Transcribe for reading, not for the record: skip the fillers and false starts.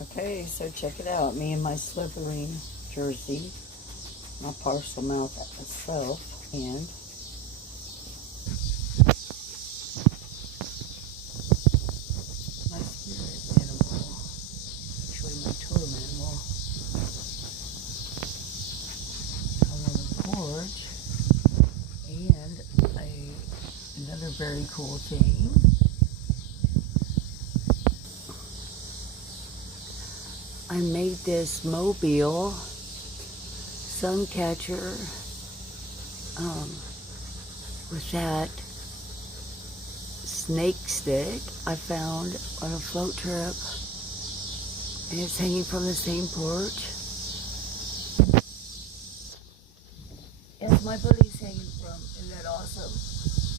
Okay, so check it out. Me and my Slytherin jersey, my parcel mouth itself, and my spirit animal, actually my totem animal, out on the porch, and another very cool thing. I made this mobile sun catcher with that snake stick I found on a float trip, and it's hanging from the same porch as my buddy's hanging from. Isn't that awesome?